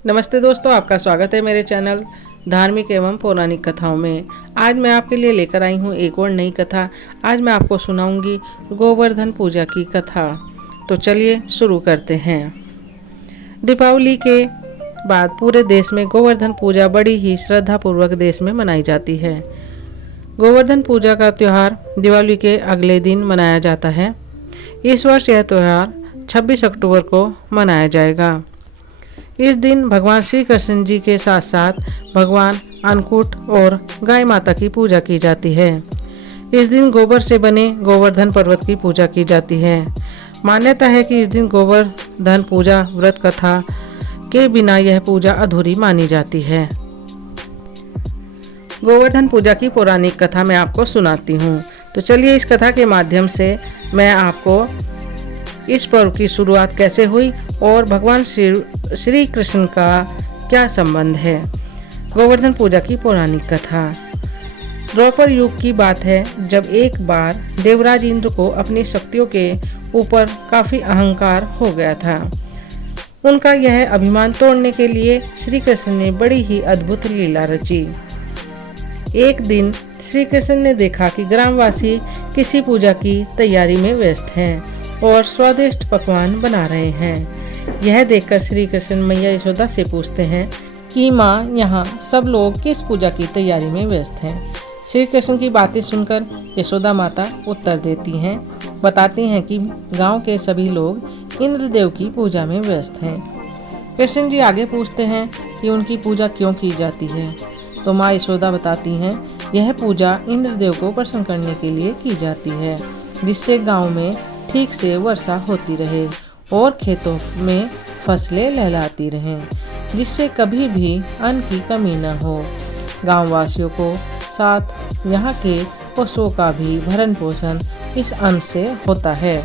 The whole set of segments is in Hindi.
नमस्ते दोस्तों, आपका स्वागत है मेरे चैनल धार्मिक एवं पौराणिक कथाओं में। आज मैं आपके लिए लेकर आई हूँ एक और नई कथा। आज मैं आपको सुनाऊंगी गोवर्धन पूजा की कथा। तो चलिए शुरू करते हैं। दीपावली के बाद पूरे देश में गोवर्धन पूजा बड़ी ही श्रद्धापूर्वक देश में मनाई जाती है। गोवर्धन पूजा का त्यौहार दिवाली के अगले दिन मनाया जाता है। इस वर्ष यह त्यौहार 26 अक्टूबर को मनाया जाएगा। इस दिन भगवान श्री कृष्ण जी के साथ साथ भगवान अन्नकूट और गाय माता की पूजा की जाती है। इस दिन गोबर से बने गोवर्धन पर्वत की पूजा की जाती है। मान्यता है कि इस दिन गोवर्धन पूजा व्रत कथा के बिना यह पूजा अधूरी मानी जाती है। गोवर्धन पूजा की पौराणिक कथा मैं आपको सुनाती हूँ। तो चलिए इस कथा के माध्यम से मैं आपको इस पर्व की शुरुआत कैसे हुई और भगवान श्री कृष्ण का क्या संबंध है। गोवर्धन पूजा की पौराणिक कथा। द्वापर युग की बात है, जब एक बार देवराज इंद्र को अपनी शक्तियों के ऊपर काफी अहंकार हो गया था। उनका यह अभिमान तोड़ने के लिए श्री कृष्ण ने बड़ी ही अद्भुत लीला रची। एक दिन श्री कृष्ण ने देखा कि ग्रामवासी किसी पूजा की तैयारी में व्यस्त हैं और स्वादिष्ट पकवान बना रहे हैं। यह देखकर श्री कृष्ण मैया यशोदा से पूछते हैं कि माँ, यहाँ सब लोग किस पूजा की तैयारी में व्यस्त हैं। श्री कृष्ण की बातें सुनकर यशोदा माता उत्तर देती हैं, बताती हैं कि गांव के सभी लोग इंद्रदेव की पूजा में व्यस्त हैं। कृष्ण जी आगे पूछते हैं कि उनकी पूजा क्यों की जाती है। तो माँ यशोदा बताती हैं, यह पूजा इंद्रदेव को प्रसन्न करने के लिए की जाती है, जिससे गाँव में ठीक से वर्षा होती रहे और खेतों में फसलें लहलाती रहें, जिससे कभी भी अन्न की कमी न हो। गांव वासियों को साथ यहाँ के पशुओं का भी भरण पोषण इस अन्न से होता है।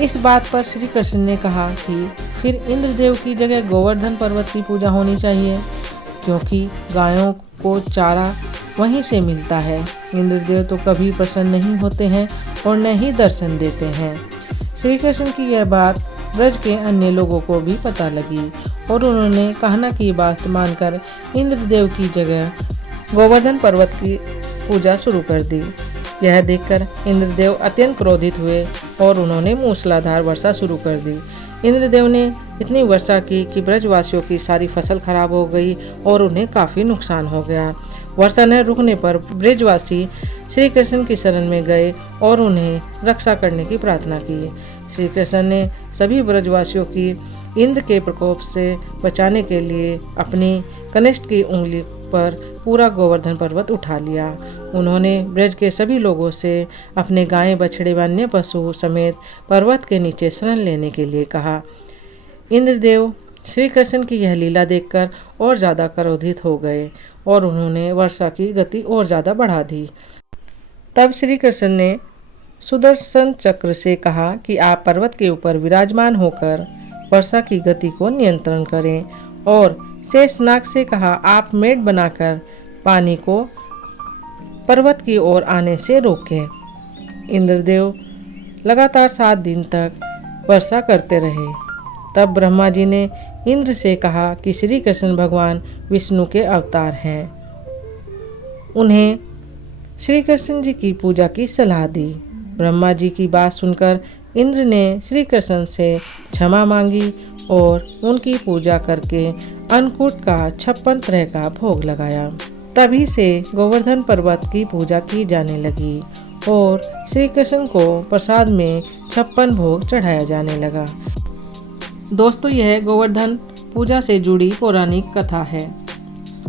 इस बात पर श्री कृष्ण ने कहा कि फिर इंद्रदेव की जगह गोवर्धन पर्वत की पूजा होनी चाहिए, क्योंकि गायों को चारा वहीं से मिलता है। इंद्रदेव तो कभी प्रसन्न नहीं होते हैं और न ही दर्शन देते हैं। श्री कृष्ण की यह बात ब्रज के अन्य लोगों को भी पता लगी और उन्होंने कहना की बात मानकर इंद्रदेव की जगह गोवर्धन पर्वत की पूजा शुरू कर दी। यह देखकर इंद्रदेव अत्यंत क्रोधित हुए और उन्होंने मूसलाधार वर्षा शुरू कर दी। इंद्रदेव ने इतनी वर्षा की कि ब्रजवासियों की सारी फसल खराब हो गई और उन्हें काफ़ी नुकसान हो गया। वर्षा न रुकने पर ब्रजवासी श्री कृष्ण की शरण में गए और उन्हें रक्षा करने की प्रार्थना की। श्री कृष्ण ने सभी ब्रजवासियों की इंद्र के प्रकोप से बचाने के लिए अपनी कनिष्ठ की उंगली पर पूरा गोवर्धन पर्वत उठा लिया। उन्होंने ब्रज के सभी लोगों से अपने गाय, बछड़े व अन्य पशु समेत पर्वत के नीचे शरण लेने के लिए कहा। इंद्रदेव श्री कृष्ण की यह लीला देखकर और ज़्यादा क्रोधित हो गए और उन्होंने वर्षा की गति और ज़्यादा बढ़ा दी। तब श्री कृष्ण ने सुदर्शन चक्र से कहा कि आप पर्वत के ऊपर विराजमान होकर वर्षा की गति को नियंत्रण करें, और शेषनाग से कहा, आप मेढ़ बनाकर पानी को पर्वत की ओर आने से रोकें। इंद्रदेव लगातार 7 दिन तक वर्षा करते रहे। तब ब्रह्मा जी ने इंद्र से कहा कि श्री कृष्ण भगवान विष्णु के अवतार हैं। उन्हें श्री कृष्ण जी की पूजा की सलाह दी। ब्रह्मा जी की बात सुनकर इंद्र ने श्री कृष्ण से क्षमा मांगी और उनकी पूजा करके अन्नकूट का 56 तरह का भोग लगाया। तभी से गोवर्धन पर्वत की पूजा की जाने लगी और श्री कृष्ण को प्रसाद में 56 भोग चढ़ाया जाने लगा। दोस्तों, यह गोवर्धन पूजा से जुड़ी पौराणिक कथा है।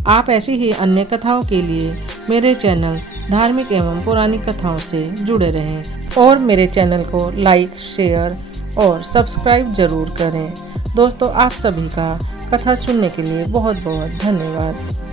आप ऐसी ही अन्य कथाओं के लिए मेरे चैनल धार्मिक एवं पौराणिक कथाओं से जुड़े रहें और मेरे चैनल को लाइक, शेयर और सब्सक्राइब जरूर करें। दोस्तों, आप सभी का कथा सुनने के लिए बहुत बहुत धन्यवाद।